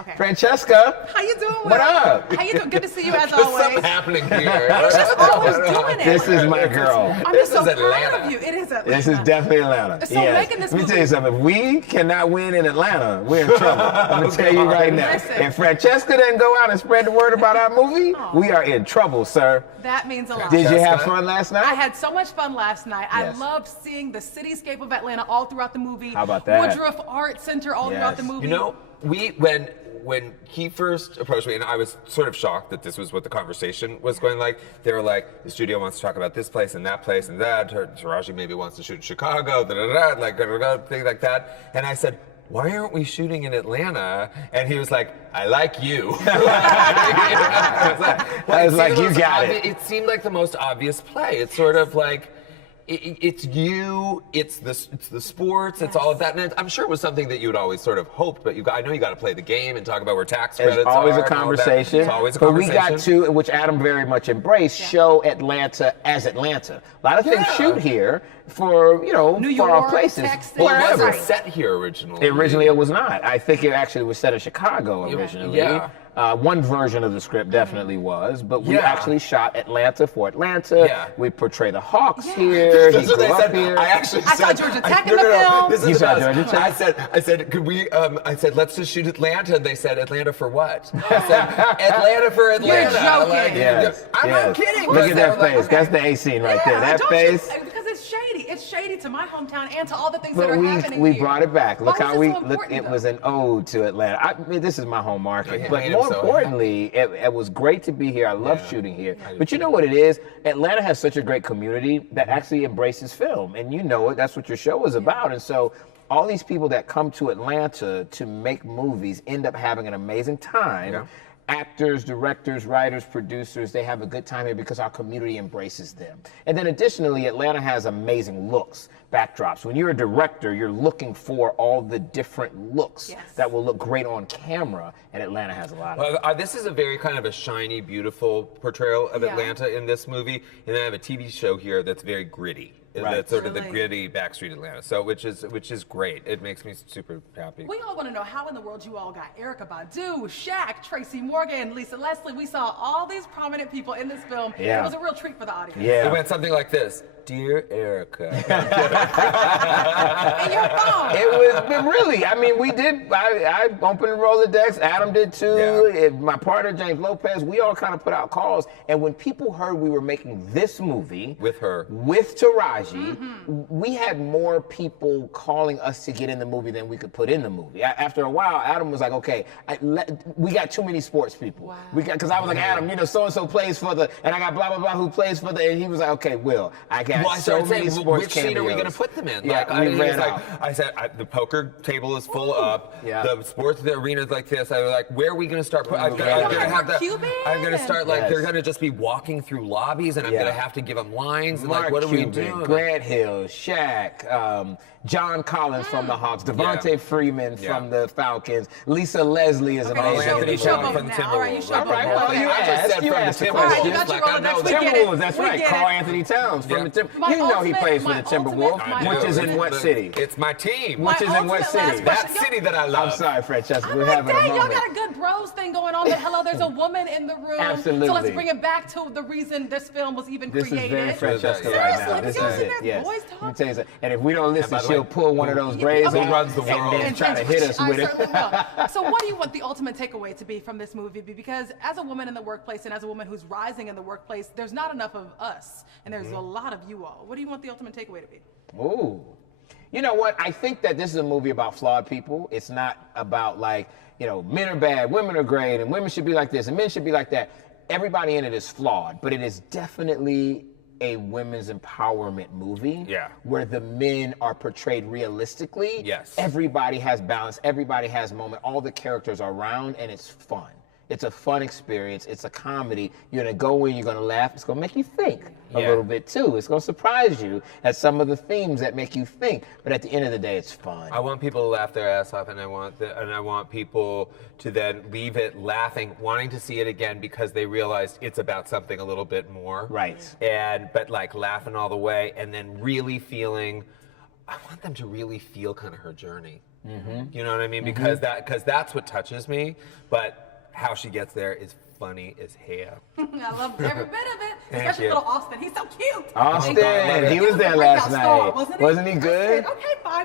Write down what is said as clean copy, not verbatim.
Okay. Francesca. How you doing? What up? How you doing? Good to see you as There's always. something happening here. He's just always doing it. This is my girl. I'm just so This is proud Atlanta. of you. It is Atlanta. This is definitely Atlanta. So making this Let me movie- tell you something. If we cannot win in Atlanta, we're in trouble. I'm going to tell you right now. Listen. If Francesca doesn't go out and spread the word about our movie, we are in trouble, sir. That means a lot. Did you have Francesca? fun last night? I had so much fun last night. Yes. I loved seeing the cityscape of Atlanta all throughout the movie. How about that? Woodruff Art Center all throughout the Yes. movie. You know, when he first approached me, and I was sort of shocked that this was what the conversation was going like. They were like, the studio wants to talk about this place and that place and that. Taraji maybe wants to shoot in Chicago, like things like that. And I said, why aren't we shooting in Atlanta? And he was like, I like you. I was like, you It got it. It seemed like the most obvious play. It's sort of like, it's you, it's the sports, it's all of that. And I'm sure it was something that you'd always sort of hoped, but I know you got to play the game and talk about where tax credits It's always are a and all that. conversation. It's always a but we conversation. got to, which Adam very much embraced, show Atlanta as Atlanta. A lot of things shoot here for, New far off York, places. Texas. Well, it Wherever. wasn't set here originally. Originally, it was not. I think it actually was set in Chicago originally. Yeah. One version of the script definitely was, but we Yeah. actually shot Atlanta for Atlanta. Yeah. We portray the Hawks here. He That's what grew they up said. here. I actually I saw said, Georgia Tech no, in the no, no, film. This is You the saw best. Georgia Tech? I said, could we? I said, let's just shoot Atlanta. And they said, Atlanta for what? I said, Atlanta for Atlanta. joking. Like, Yes. I'm yes. not kidding. Look at that Like, face. That's the A scene right there. That don't face. because it's shady. It's shady to my hometown and to all the things But that are happening we here. brought it back. Look Why how was we it so look. important, It though? was an ode to Atlanta. I mean, this is my home market. Yeah, but I am more so importantly, it was great to be here. I love shooting here. But you know what it is? Atlanta has such a great community that actually embraces film, and you know it. That's what your show is about. And so all these people that come to Atlanta to make movies end up having an amazing time. Yeah. Actors, directors, writers, producers, they have a good time here because our community embraces them. And then additionally, Atlanta has amazing looks, backdrops. When you're a director, you're looking for all the different looks Yes. that will look great on camera, and Atlanta has a lot of them. Well, this is a very kind of a shiny, beautiful portrayal of Yeah. Atlanta in this movie, and then I have a TV show here that's very gritty. Right. That's sort of the Really? gritty backstreet Atlanta. So, which is great. It makes me super happy. We all want to know how in the world you all got Erykah Badu, Shaq, Tracy Morgan, Lisa Leslie. We saw all these prominent people in this film. Yeah. It was a real treat for the audience. Yeah. It went something like this: Dear Erica. And your phone. It was, but really, I mean, we did. I opened the Rolodex. Adam did too. Yeah. My partner James Lopez. We all kind of put out calls, and when people heard we were making this movie With her. with Taraji, we had more people calling us to get in the movie than we could put in the movie. After a while, Adam was like, "Okay, we got too many sports people. Wow. Because I was like, Adam, so and so plays for the, and I got blah blah blah who plays for the, and he was like, okay, Will, I got Well, I so started many saying, sports which scene are we going to cameos. put them in? Yeah, Like, we he ran was out. I said, the poker table is full up. Yeah. The sports arena is like this. I was like, where are we going to start? I'm ran going out. to have that. Cuban? I'm going to start like Yes. they're going to just be walking through lobbies, and I'm Yeah. going to have to give them lines. And Mark like, what are we Cuban, doing? Grant Hill, Shaq, John Collins from the Hawks, Devontae Yeah. Freeman Yeah. from the Falcons, Lisa Leslie is Okay, amazing. you show Anthony me, show Towns me from the now. All right, you Timberwolves. show All right, me. well, Okay. you I just asked, said you from the asked the Timberwolves. All right, question. you got your Like, I know Rolodex. We get it. Timberwolves, that's We right. get Carl it. Anthony Towns from Yeah. the Timberwolves. My You know he ultimate- plays for my the ultimate- Timberwolves, my which is in ultimate- what city? It's my team. Which is in what ultimate city? last That question. city that I love. I'm sorry, Francesca, I'm we're like, having a dang, y'all moment. got a good bros thing going on, but hello, there's a woman in the room. Absolutely. So let's bring it back to the reason this film was even This is created. very Francesca Seriously, right now. have This you is ever seen it. that Yes. boys Let me talk? tell you something. And if we don't listen, by the she'll way, pull one of those braids Who out runs the and world? then try to hit us I with it. certainly will. So what do you want the ultimate takeaway to be from this movie? Because as a woman in the workplace and as a woman who's rising in the workplace, there's not enough of us, and there's a lot of you all. What do you want the ultimate takeaway to be? Ooh. You know what? I think that this is a movie about flawed people. It's not about like, men are bad, women are great, and women should be like this, and men should be like that. Everybody in it is flawed, but it is definitely a women's empowerment movie. Yeah. Where the men are portrayed realistically. Yes. Everybody has balance. Everybody has moment. All the characters are around, and it's fun. It's a fun experience. It's a comedy. You're going to go in, you're going to laugh. It's going to make you think a Yeah. little bit too. It's going to surprise you at some of the themes that make you think. But at the end of the day, it's fun. I want people to laugh their ass off, and I want people to then leave it laughing, wanting to see it again because they realized it's about something a little bit more. Right. But like laughing all the way, and then really feeling. I want them to really feel kind of her journey. You know what I mean? Because that's what touches me. But how she gets there is funny as hell. I love every bit of it. Thank Especially you. little Austin. He's so cute. Austin, God, he was there breakout last star, night. wasn't he? Wasn't he I good? said, okay, fine.